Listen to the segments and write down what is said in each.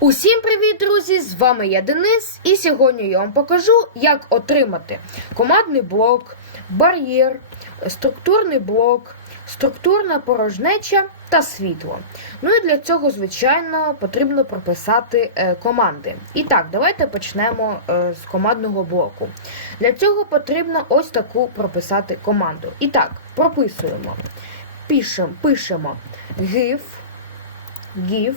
Усім привіт, друзі! З вами я Денис, і сьогодні я вам покажу, як отримати командний блок, бар'єр, структурний блок, структурна порожнеча та світло. Ну і для цього, звичайно, потрібно прописати е, команди. І так, давайте почнемо е, з командного блоку. Для цього потрібно ось таку прописати команду. І так, прописуємо. Пишемо, пишемо GIF, GIF.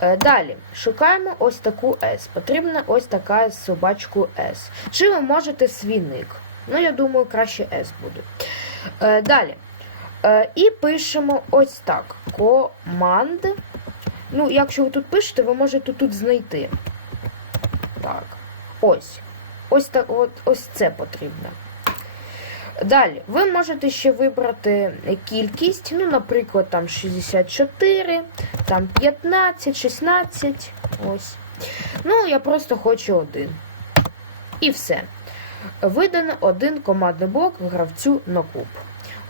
Е, Далі шукаємо ось таку S. Потрібна ось така з собачку S. Чи ви можете свій ник? Ну, я думаю, краще S буде. Е, Далі. Е, І пишемо ось так. Команд. Ну, якщо ви тут пишете, ви можете тут знайти. Так. Ось. Ось, так, от, ось це потрібно. Далі, ви можете ще вибрати кількість, ну, наприклад, там 64, там 15, 16. Ось. Ну, я просто хочу один. І все. Видано один командний блок гравцю на куб.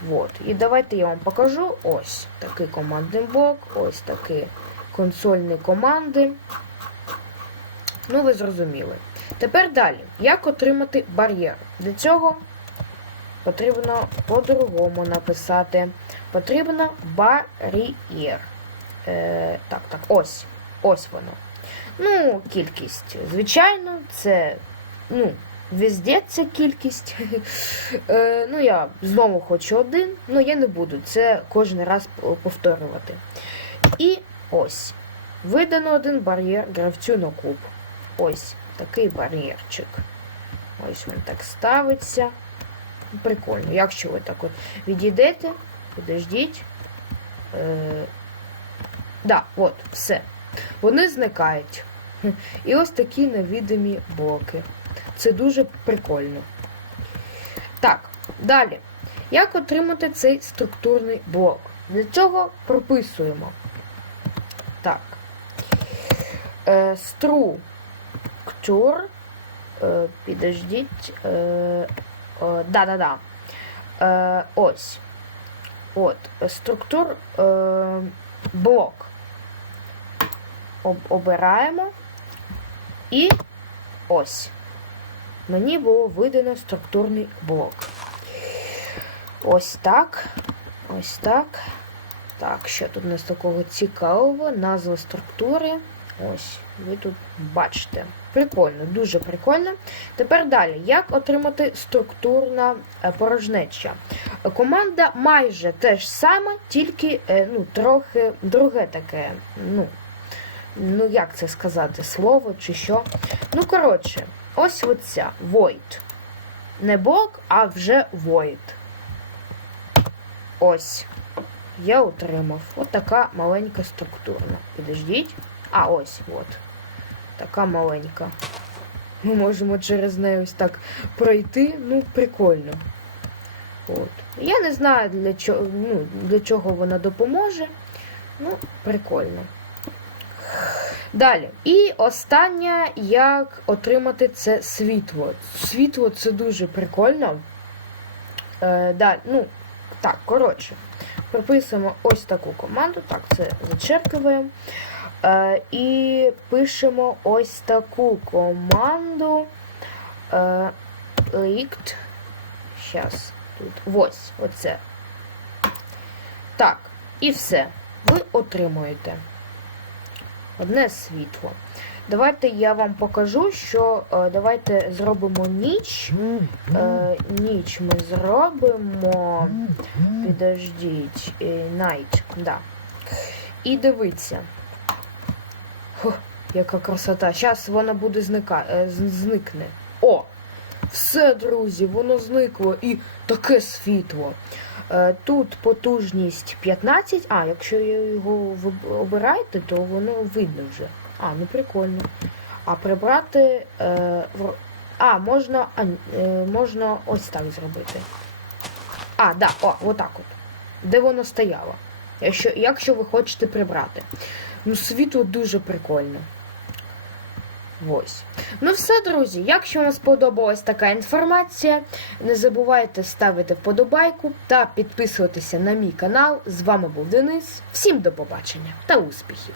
Вот. І давайте я вам покажу ось такий командний блок, ось такі консольні команди. Ну, ви зрозуміли. Тепер далі. Як отримати бар'єр? Для цього потрібно по-другому написати. Потрібно бар'єр. Е, так, так, ось. Ось воно. Ну, кількість. Звичайно, це. Ну, везде це кількість. е, ну, я знову хочу один, але я не буду це кожен раз повторювати. І ось. Видано один бар'єр гравцю на куб. Ось такий бар'єрчик. Ось він так ставиться. Прикольно. Якщо ви так от відійдете, підождіть. Е, да, от, все. Вони зникають. І ось такі невідомі блоки. Це дуже прикольно. Так, далі. Як отримати цей структурний блок? Для цього прописуємо. Так. Е, структур. Е, підождіть. Е, Да-да-да. Е, Ось. От. Структур е, блок. Об, обираємо. І ось. Мені було видано структурний блок. Ось так. Ось так. Так, що тут у нас такого цікавого? Назва структури. Ось, ви тут бачите. Прикольно, дуже прикольно. Тепер далі, як отримати структурна е, порожнеча? Команда майже те ж саме, тільки е, ну, трохи друге таке. Ну, ну як це сказати, слово чи що. Ну, коротше, ось оця void. Не блок, а вже void. Ось. Я отримав. От така маленька структурна. Підождіть. А, ось, от. Така маленька. Ми можемо через неї ось так пройти. Ну, прикольно. От. Я не знаю, для чого, ну, для чого вона допоможе. Ну, прикольно. Далі. І останнє, як отримати це світло. Світло це дуже прикольно. Е, далі, ну, так, коротше. Прописуємо ось таку команду. Так, це зачеркуємо. Е, і пишемо ось таку команду. Е, likt. Зараз тут. Ось, оце. Так, і все. Ви отримуєте одне світло. Давайте я вам покажу, що е, давайте зробимо ніч. Е, ніч ми зробимо. Підождіть. Е, night, да. І дивіться. Яка красота. Зараз вона буде зника... е, зникне. О! Все, друзі, воно зникло і таке світло. Е, Тут потужність 15. А, якщо його обираєте, то воно видно вже. А, ну прикольно. А прибрати. Е. А, можна. Можна ось так зробити. А, да, о, отак от. Де воно стояло. Якщо, якщо ви хочете прибрати. Ну, світло дуже прикольно. Ось. Ну все, друзі. Якщо вам сподобалась така інформація, не забувайте ставити вподобайку та підписуватися на мій канал. З вами був Денис. Всім до побачення та успіхів!